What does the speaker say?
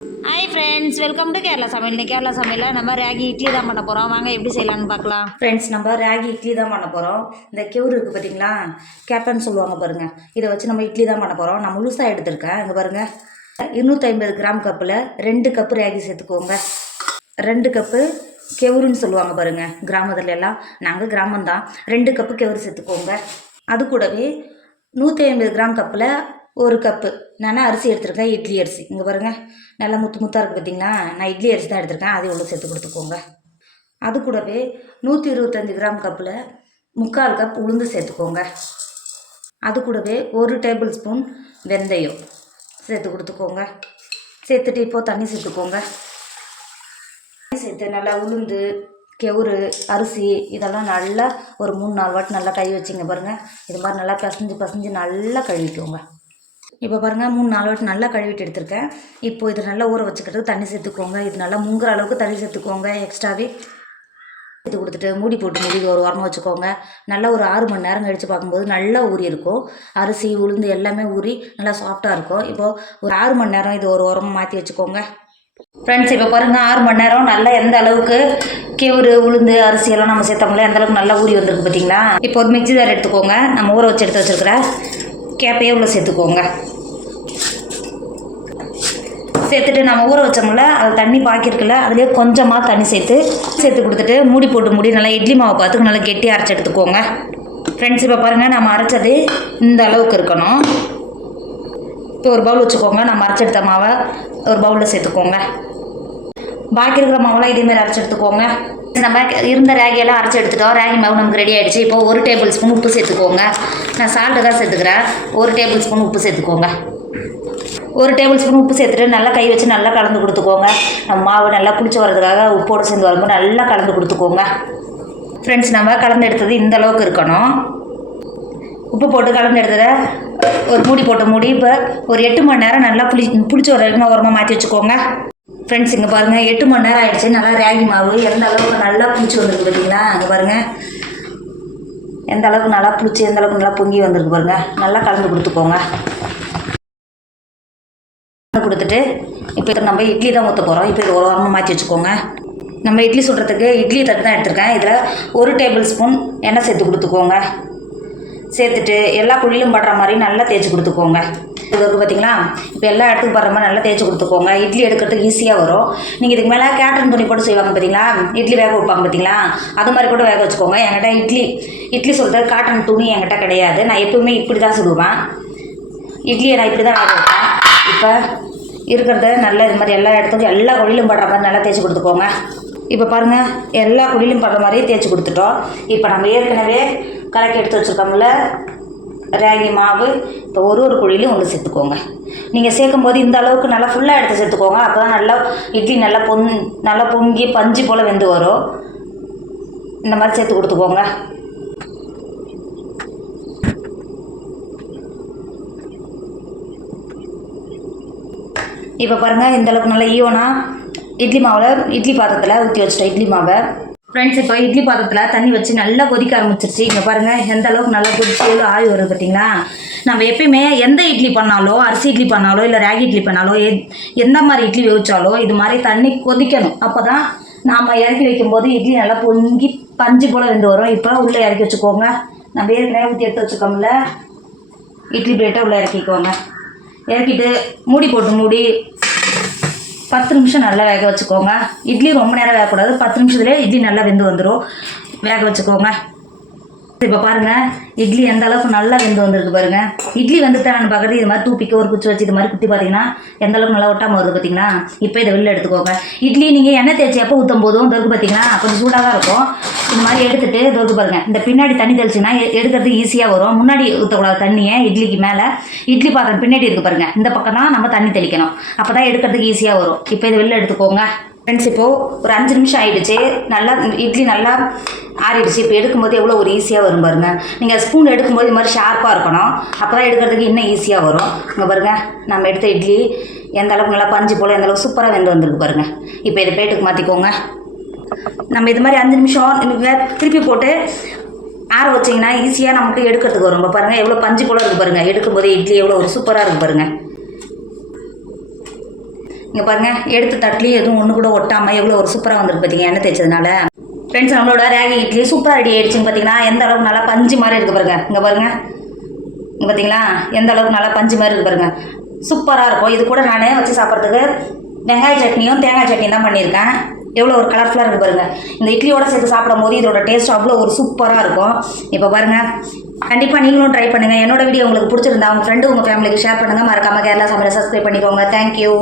Hi friends, welcome to Kerala சமையல். கேரளா சமையலில் நம்ம ராகி இட்லி தான் பண்ண போகிறோம். வாங்க எப்படி செய்யலான்னு பார்க்கலாம். ஃப்ரெண்ட்ஸ், நம்ம ராகி இட்லி தான் பண்ண போகிறோம். இந்த கெவுரு இருக்குது பார்த்தீங்களா, கேப்பன்னு சொல்லுவாங்க பாருங்கள். இதை வச்சு நம்ம இட்லி தான் பண்ண போகிறோம். நான் முழுசாக எடுத்திருக்கேன். இங்கே பாருங்கள், 250 கிராம் கப்பில் 2 கப்பு ராகி சேர்த்துக்கோங்க. 2 கப்பு கெவுருன்னு சொல்லுவாங்க பாருங்கள் கிராமத்துல எல்லாம். நாங்கள் கிராமம்தான். 2 கப்பு கெவுரு சேர்த்துக்கோங்க. அது கூடவே 150 கிராம் கப்பில் 1 கப்பு நான் அரிசி எடுத்துருக்கேன், இட்லி அரிசி. இங்கே பாருங்கள், நல்லா முத்து முத்தாக இருக்குது பார்த்தீங்களா. நான் இட்லி அரிசி தான் எடுத்திருக்கேன், அதை உள்ள சேர்த்து கொடுத்துக்கோங்க. அது கூடவே 125 கிராம் கப்பில் 3/4 கப் உளுந்து சேர்த்துக்கோங்க. அது கூடவே 1 டேபிள் ஸ்பூன் வெந்தயம் சேர்த்து கொடுத்துக்கோங்க. சேர்த்துட்டு இப்போது தண்ணி சேர்த்துக்கோங்க. சேர்த்து நல்லா உளுந்து, கெவுரு, அரிசி இதெல்லாம் நல்லா ஒரு 3-4 வாட்டி நல்லா கை வச்சிங்க பாருங்கள். இது மாதிரி நல்லா பசஞ்சு நல்லா கழுவிக்கோங்க. இப்போ பாருங்கள், 3-4 வாட்டி நல்லா கழுவிட்டு எடுத்துருக்கேன். இப்போது இது நல்லா ஊற வச்சுக்கிட்டு தண்ணி சேர்த்துக்கோங்க. இது நல்லா முங்குற அளவுக்கு தண்ணி சேர்த்துக்கோங்க. எக்ஸ்ட்ராவே சேர்த்து கொடுத்துட்டு மூடி ஒரு வாரமாக வச்சுக்கோங்க. நல்லா ஒரு 6 மணி நேரம் கழித்து பார்க்கும்போது நல்லா ஊறி இருக்கும். அரிசி, உளுந்து எல்லாமே ஊறி நல்லா சாஃப்டாக இருக்கும். இப்போது ஒரு 6 மணி நேரம் இது ஒரு உரமாக மாற்றி வச்சுக்கோங்க. ஃப்ரெண்ட்ஸ், இப்போ பாருங்கள், 6 மணி நேரம் நல்லா எந்த அளவுக்கு கெவுரு, உளுந்து, அரிசி எல்லாம் நம்ம சேர்த்தோம்ல எந்த அளவுக்கு நல்லா ஊறி வந்திருக்கு பார்த்தீங்களா. இப்போ ஒரு மிக்ஸி ஜார் எடுத்துக்கோங்க. நம்ம ஊற வச்சு எடுத்து வச்சுருக்கிற கேப்பையே உள்ள சேர்த்துக்கோங்க. சேர்த்துட்டு நம்ம ஊற வச்சோம்ல, அது தண்ணி பாக்கியிருக்குல்ல, அதுலேயே கொஞ்சமாக தண்ணி சேர்த்து கொடுத்துட்டு மூடி நல்லா இட்லி மாவை பார்த்து நல்லா கெட்டி அரைச்சி எடுத்துக்கோங்க. ஃப்ரெண்ட்ஸ், இப்போ பாருங்கள், நம்ம அரைச்சது இந்த அளவுக்கு இருக்கணும். இப்போ ஒரு பவுல் வச்சுக்கோங்க. நம்ம அரைச்சி எடுத்த மாவை ஒரு பவுலில் சேர்த்துக்கோங்க. பாக்கி இருக்கிற மாவெல்லாம் இதேமாதிரி அரைச்சி எடுத்துக்கோங்க. நம்ம இருந்த ராகியெல்லாம் அரைச்சி எடுத்துட்டோம். ராகி மாவு நமக்கு ரெடி ஆகிடுச்சு. இப்போ 1 டேபிள் ஸ்பூன் உப்பு சேர்த்துக்கோங்க. நான் சால்ட்டு தான் சேர்த்துக்கிறேன். 1 டேபிள் ஸ்பூன் உப்பு சேர்த்துக்கோங்க. 1 டேபிள் ஸ்பூன் உப்பு சேர்த்துட்டு நல்லா கை வச்சு நல்லா கலந்து கொடுத்துக்கோங்க. நம்ம மாவு நல்லா புளிச்சு வரதுக்காக உப்போடு சேர்ந்து வரும்போது நல்லா கலந்து கொடுத்துக்கோங்க. ஃப்ரெண்ட்ஸ், நம்ம கலந்து எடுத்தது இந்த அளவுக்கு இருக்கணும். உப்பு போட்டு கலந்து எடுத்ததை ஒரு மூடி இப்போ ஒரு 8 மணி நேரம் நல்லா புளிச்சு வர வரைக்கும் உரமாக மாற்றி வச்சுக்கோங்க. ஃப்ரெண்ட்ஸ், இங்கே பாருங்கள், 8 மணி நேரம் ஆகிடுச்சு. நல்லா ராகி மாவு எந்த அளவுக்கு நல்லா புளிச்சு வந்திருக்கு பார்த்தீங்களா. அங்கே பாருங்கள், எந்த அளவுக்கு நல்லா புளிச்சு எந்த அளவுக்கு நல்லா பொங்கி வந்திருக்கு பாருங்கள். நல்லா கலந்து கொடுத்துக்கோங்க. கொடுத்துட்டு இப்போ நம்ம இட்லி தான் ஊற்ற போகிறோம். இப்போ இது ஒரு வாரமாக மாற்றி வச்சுக்கோங்க. நம்ம இட்லி சுடுறதுக்கு இட்லி தட்டு தான் எடுத்திருக்கேன். இதில் 1 டேபிள் ஸ்பூன் எண்ணெய் சேர்த்து கொடுத்துக்கோங்க. சேர்த்துட்டு எல்லா குழியிலும் படுற மாதிரி நல்லா தேய்ச்சி கொடுத்துக்கோங்க. இது இருக்குது பார்த்தீங்களா. இப்போ எல்லா இடத்துக்கும் படுற மாதிரி நல்லா தேய்ச்சி கொடுத்துக்கோங்க. இட்லி எடுக்கிறதுக்கு ஈஸியாக வரும். நீங்கள் இதுக்கு மேலே கேட்டன் துணி போட்டு செய்வாங்க பார்த்தீங்களா, இட்லி வேக வைப்பாங்க பார்த்தீங்களா, அது மாதிரி கூட வேக வச்சுக்கோங்க. என்கிட்ட இட்லி சுடுறது காட்டன் துணி என்கிட்ட கிடையாது. நான் எப்பவுமே இப்படி தான் சுடுவேன். இட்லியை நான் இப்படி தான் வேக வைப்பேன். இப்போ இருக்கிறத நல்லா இது மாதிரி எல்லா இடத்துக்கும் எல்லா குழியிலும் படுற மாதிரி நல்லா தேய்ச்சி கொடுத்துக்கோங்க. இப்போ பாருங்கள், எல்லா குழியிலும் படுற மாதிரியே தேய்ச்சி கொடுத்துட்டோம். இப்போ நம்ம ஏற்கனவே கலக்கி எடுத்து வச்சுருக்கோம்ல ராகி மாவு, இப்போ ஒரு குழியிலையும் ஒன்று சேர்த்துக்கோங்க. நீங்கள் சேர்க்கும்போது இந்த அளவுக்கு நல்லா ஃபுல்லாக எடுத்து சேர்த்துக்கோங்க. அப்போ தான் நல்லா இட்லி நல்லா பொங்கி பஞ்சு போல் வெந்து வரும். இந்த மாதிரி சேர்த்து கொடுத்துக்கோங்க. இப்போ பாருங்கள், இந்தளவுக்கு நல்லா ஈவனாக இட்லி பாத்திரத்தில் ஊற்றி வச்சுட்டோம் இட்லி மாவை. ஃப்ரெண்ட்ஸ், இப்போ இட்லி பாத்திரத்தில் தண்ணி வச்சு நல்லா கொதிக்க ஆரம்பிச்சிருச்சு. இங்கே பாருங்கள், எந்த அளவுக்கு நல்லா கொதிச்சு எவ்வளோ ஆவி வருது பார்த்தீங்களா. நம்ம எப்பயுமே எந்த இட்லி பண்ணாலோ, அரிசி இட்லி பண்ணாலோ இல்லை ராகி இட்லி பண்ணாலோ எந்த மாதிரி இட்லி வேவிச்சாலோ இது மாதிரி தண்ணி கொதிக்கணும். அப்போ தான் நாம் இறக்கி வைக்கும்போது இட்லி நல்லா பொங்கி பஞ்சு போல் வெந்து வரும். இப்போ உள்ளே இறக்கி வச்சுக்கோங்க. நம்ம ஏற்கனவே ஊற்றி எடுத்து வச்சுக்கோம்ல இட்லி பிளேட்டை உள்ளே இறக்கிக்கோங்க. இறக்கிட்டு மூடி 10 நிமிஷம் நல்லா வேக வச்சுக்கோங்க. இட்லி ரொம்ப நேரம் வேகக்கூடாது. 10 நிமிஷத்துலேயே இட்லி நல்லா வெந்து வந்துடும். வேக வச்சுக்கோங்க. இப்போ பாருங்கள், இட்லி எந்த அளவுக்கு நல்லா வெந்து வந்துருக்கு பாருங்கள். இட்லி வந்துட்டான்னு பார்க்குறது இது மாதிரி தூப்பிக்க ஒரு குச்சி வச்சு இது மாதிரி குத்தி பார்த்தீங்கன்னா எந்த அளவுக்கு நல்லா ஒட்டாமல் வருது பார்த்தீங்களா. இப்போ இதை வெளில எடுத்துக்கோங்க. இட்லி நீங்கள் எண்ணெய் தேய்ச்சி எப்போ ஊற்றும் போதும் தொருக்கு பார்த்தீங்கன்னா கொஞ்சம் சூடாக தான் இருக்கும். இது மாதிரி எடுத்துகிட்டு தொருக்கு பாருங்கள். இந்த பின்னாடி தண்ணி தெளிச்சிங்கன்னா எடுக்கிறது ஈஸியாக வரும். முன்னாடி ஊற்றக்கூடாது தண்ணியை. இட்லிக்கு மேலே இட்லி பாத்திரம் பின்னாடி இருக்குது பாருங்கள். இந்த பக்கம் தான் நம்ம தண்ணி தெளிக்கணும். அப்போ தான் எடுக்கிறதுக்கு ஈஸியாக வரும். இப்போ இதை வெளில எடுத்துக்கோங்க. ஃப்ரெண்ட்ஸ், இப்போது ஒரு 5 நிமிஷம் ஆகிடுச்சு. நல்லா இட்லி நல்லா ஆறிடுச்சு. இப்போ எடுக்கும்போது எவ்வளோ ஒரு ஈஸியாக வரும் பாருங்கள். நீங்கள் ஸ்பூன் எடுக்கும்போது இது மாதிரி ஷார்ப்பாக இருக்கணும். அப்போ தான் எடுக்கிறதுக்கு இன்னும் ஈஸியாக வரும். இங்கே பாருங்கள், நம்ம எடுத்த இட்லி எந்த அளவுக்கு நல்லா பஞ்சு போல் எந்த அளவுக்கு சூப்பராக வெந்து வந்துருக்கு பாருங்கள். இப்போ இதை பிளேட்டுக்கு மாற்றிக்கோங்க. நம்ம இது மாதிரி 5 நிமிஷம் திருப்பி போட்டு ஆற வச்சிங்கன்னா ஈஸியாக நமக்கு எடுக்கிறதுக்கு வரும். இப்போ பாருங்கள், எவ்வளோ பஞ்சு போல் இருக்குது பாருங்கள். எடுக்கும்போது இட்லி எவ்வளோ ஒரு சூப்பராக இருக்குது பாருங்கள். இங்கே பாருங்கள் எடுத்து தட்டுலேயும் எதுவும் ஒன்று கூட ஒட்டாமல் எவ்வளோ ஒரு சூப்பராக வந்திருக்கு பார்த்தீங்க எண்ணெய் தேய்ச்சதுனால. ஃப்ரெண்ட்ஸ் நம்மளோட ராகி இட்லி சூப்பராக ரெடி ஆகிடுச்சின்னு பார்த்தீங்கன்னா எந்த அளவுக்கு நல்லா பஞ்சு மாதிரி இருக்குது பாருங்கள். இங்கே பாருங்கள் இங்கே பார்த்தீங்களா எந்த அளவுக்கு நல்லா பஞ்சு மாதிரி இருக்குது பாருங்கள். சூப்பராக இருக்கும். இது கூட நான் வச்சு சாப்பிட்றதுக்கு வெங்காய சட்னியும் தேங்காய் சட்னியும் தான் பண்ணியிருக்கேன். எவ்வளோ ஒரு கலர்ஃபுல்லாக இருக்குது பாருங்கள். இந்த இட்லியோடு சேர்த்து சாப்பிடும் போது இதோட டேஸ்ட் அவ்வளோ ஒரு சூப்பராக இருக்கும். இப்போ பாருங்கள் கண்டிப்பாக நீங்களும் ட்ரை பண்ணுங்கள். என்னோட வீடியோ உங்களுக்கு பிடிச்சிருந்தா உங்கள் ஃப்ரெண்டு உங்கள் ஃபேமிலிக்கு ஷேர் பண்ணுங்கள். மறக்காமல் கேரளா சமையலை சப்ஸ்கிரைப் பண்ணிக்கோங்க. தேங்க்யூ.